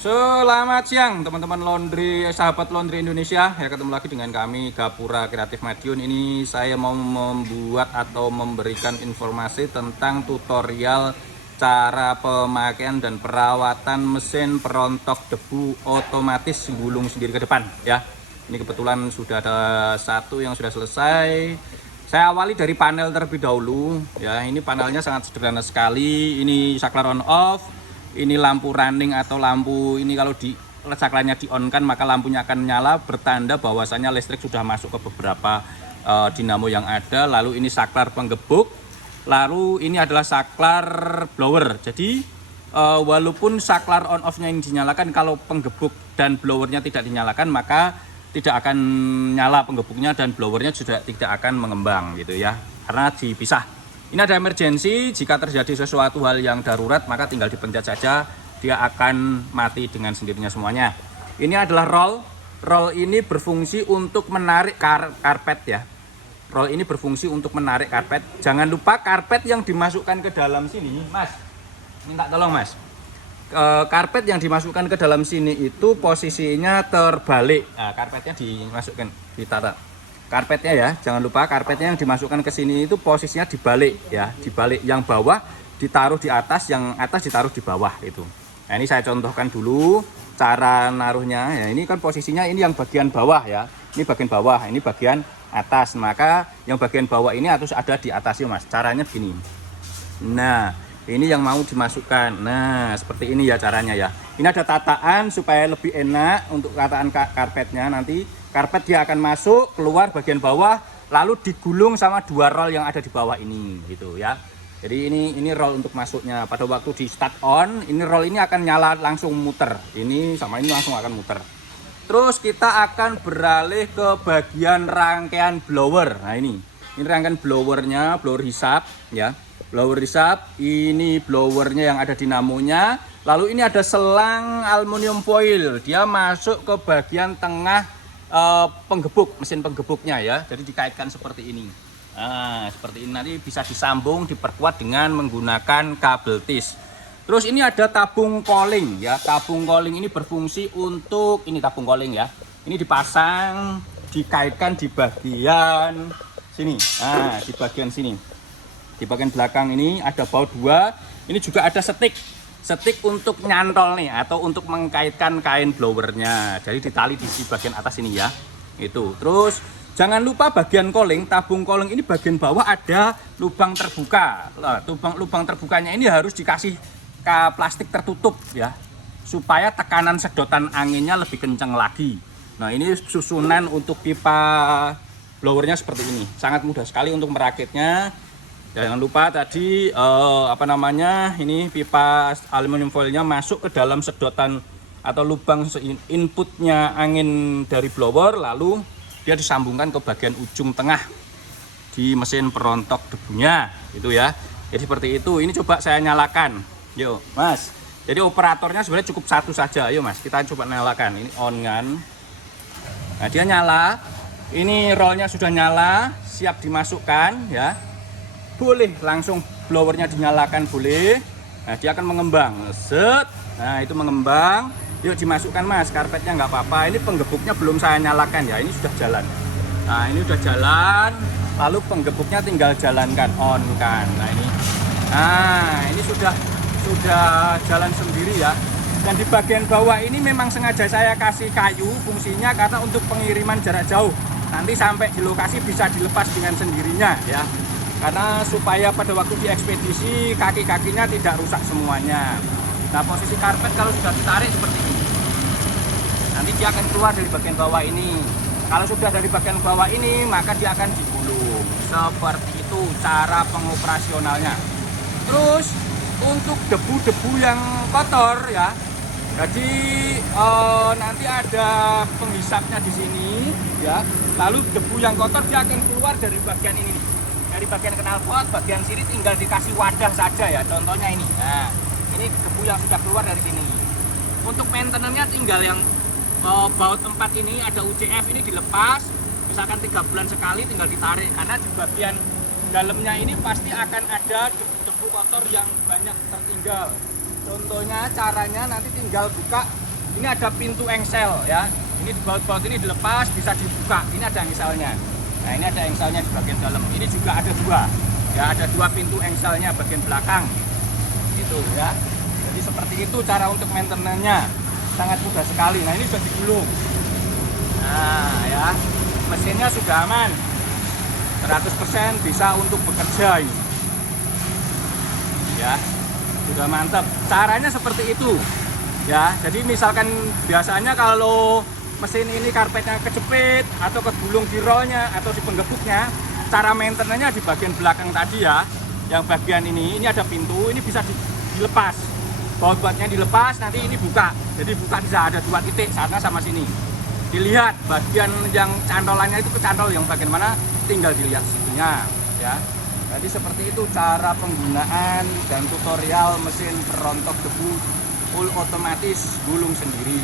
Selamat siang teman-teman laundry, sahabat laundry Indonesia. Ya, ketemu lagi dengan kami Gapura Kreatif Madiun. Ini saya mau membuat atau memberikan informasi tentang tutorial cara pemakaian dan perawatan mesin perontok debu otomatis gulung sendiri ke depan ya. Ini kebetulan sudah ada satu yang sudah selesai. Saya awali dari panel terlebih dahulu ya. Ini panelnya sangat sederhana sekali. Ini saklar on off. Ini lampu running atau lampu ini kalau di saklarnya di on kan maka lampunya akan nyala, bertanda bahwasanya listrik sudah masuk ke beberapa dinamo yang ada. Lalu ini saklar penggebuk, lalu ini adalah saklar blower. Jadi walaupun saklar on off nya ini dinyalakan, kalau penggebuk dan blowernya tidak dinyalakan maka tidak akan nyala penggebuknya dan blowernya juga tidak akan mengembang gitu ya, karena dipisah. Ini ada emergency, jika terjadi sesuatu hal yang darurat maka tinggal dipencet saja, dia akan mati dengan sendirinya semuanya. Ini adalah roll. Roll ini berfungsi untuk menarik karpet ya. Roll ini berfungsi untuk menarik karpet. Jangan lupa karpet yang dimasukkan ke dalam sini, Mas. Minta tolong, Mas. Karpet yang dimasukkan ke dalam sini itu posisinya terbalik. Nah, karpetnya dimasukkan, ditaruh. Karpetnya ya, jangan lupa karpetnya yang dimasukkan ke sini itu posisinya dibalik ya, dibalik, yang bawah ditaruh di atas, yang atas ditaruh di bawah itu. Nah, ini saya contohkan dulu cara naruhnya ya. Ini kan posisinya ini yang bagian bawah ya, ini bagian bawah, ini bagian atas, maka yang bagian bawah ini harus ada di atas ya Mas. Caranya begini. Nah, ini yang mau dimasukkan. Nah, seperti ini ya caranya ya. Ini ada tataan supaya lebih enak untuk tataan karpetnya. Nanti karpet dia akan masuk, keluar bagian bawah, lalu digulung sama dua roll yang ada di bawah ini gitu ya. Jadi ini roll untuk masuknya. Pada waktu di start on, ini roll ini akan nyala langsung muter. Ini sama ini langsung akan muter. Terus kita akan beralih ke bagian rangkaian blower. Nah, ini rangkaian blowernya, blower hisap ya. Blower hisap, ini blowernya yang ada dinamonya. Lalu ini ada selang aluminium foil. Dia masuk ke bagian tengah penggebuk, mesin penggebuknya ya. Jadi dikaitkan seperti ini. Nah, seperti ini nanti bisa disambung, diperkuat dengan menggunakan kabel tis. Terus ini ada tabung calling ya. Tabung calling ini berfungsi untuk ini tabung calling ya. Ini dipasang, dikaitkan di bagian sini. Nah, di bagian sini. Di bagian belakang ini ada baut 2. Ini juga ada setik untuk nyantol nih atau untuk mengkaitkan kain blowernya. Jadi ditali di bagian atas ini ya. Itu. Terus jangan lupa bagian calling, tabung calling ini bagian bawah ada lubang terbuka. Nah, lubang terbukanya ini harus dikasih ke plastik tertutup ya, supaya tekanan sedotan anginnya lebih kencang lagi. Nah, ini susunan untuk pipa blowernya seperti ini. Sangat mudah sekali untuk merakitnya. Jangan lupa tadi ini pipa aluminium foilnya masuk ke dalam sedotan atau lubang inputnya angin dari blower, lalu dia disambungkan ke bagian ujung tengah di mesin perontok debunya itu ya. Jadi seperti itu. Ini coba saya nyalakan. Yuk Mas. Jadi operatornya sebenarnya cukup satu saja. Ayo Mas, kita coba nyalakan. Ini on kan. Nah, dia nyala. Ini rollnya sudah nyala, siap dimasukkan ya. Boleh langsung blowernya dinyalakan, boleh. Nah, dia akan mengembang. Set. Nah, itu mengembang. Yuk dimasukkan Mas, karpetnya nggak apa-apa. Ini penggebuknya belum saya nyalakan ya, ini sudah jalan. Nah, ini sudah jalan. Lalu penggebuknya tinggal jalankan, on kan. Nah, ini sudah jalan sendiri ya. Dan di bagian bawah ini memang sengaja saya kasih kayu, fungsinya karena untuk pengiriman jarak jauh. Nanti sampai di lokasi bisa dilepas dengan sendirinya ya. Karena supaya pada waktu diekspedisi kaki-kakinya tidak rusak semuanya. Nah, posisi karpet kalau sudah ditarik seperti ini, nanti dia akan keluar dari bagian bawah ini. Kalau sudah dari bagian bawah ini, maka dia akan digulung. Seperti itu cara pengoperasionalnya. Terus untuk debu-debu yang kotor ya, jadi nanti ada penghisapnya di sini ya. Lalu debu yang kotor dia akan keluar dari bagian ini nih. Dari bagian knalpot, bagian sini tinggal dikasih wadah saja ya. Contohnya ini. Nah, ini debu yang sudah keluar dari sini. Untuk maintenance-nya tinggal yang baut 4 ini ada UCF ini dilepas. Misalkan 3 bulan sekali tinggal ditarik, karena di bagian dalamnya ini pasti akan ada debu-debu kotor yang banyak tertinggal. Contohnya caranya nanti tinggal buka ini ada pintu engsel ya. Ini di baut-baut ini dilepas, bisa dibuka. Ini ada engselnya. Nah, ini ada engselnya di bagian dalam. Ini juga ada dua. Ya, ada dua pintu engselnya bagian belakang. Gitu ya. Jadi seperti itu cara untuk maintenance-nya. Sangat mudah sekali. Nah, ini sudah digulung. Nah, ya. Mesinnya sudah aman. 100% bisa untuk bekerja ini. Ya. Sudah mantap. Caranya seperti itu. Ya, jadi misalkan biasanya kalau mesin ini karpetnya kejepit atau kegulung di rollnya atau di penggebuknya, cara maintenance-nya di bagian belakang tadi ya, yang bagian ini ada pintu, ini bisa dilepas, baut-bautnya dilepas, nanti ini buka, jadi buka bisa ada dua titik, sana sama sini, dilihat bagian yang cantolannya itu kecantol yang bagian mana, tinggal dilihat situnya ya. Jadi seperti itu cara penggunaan dan tutorial mesin perontok debu full otomatis gulung sendiri.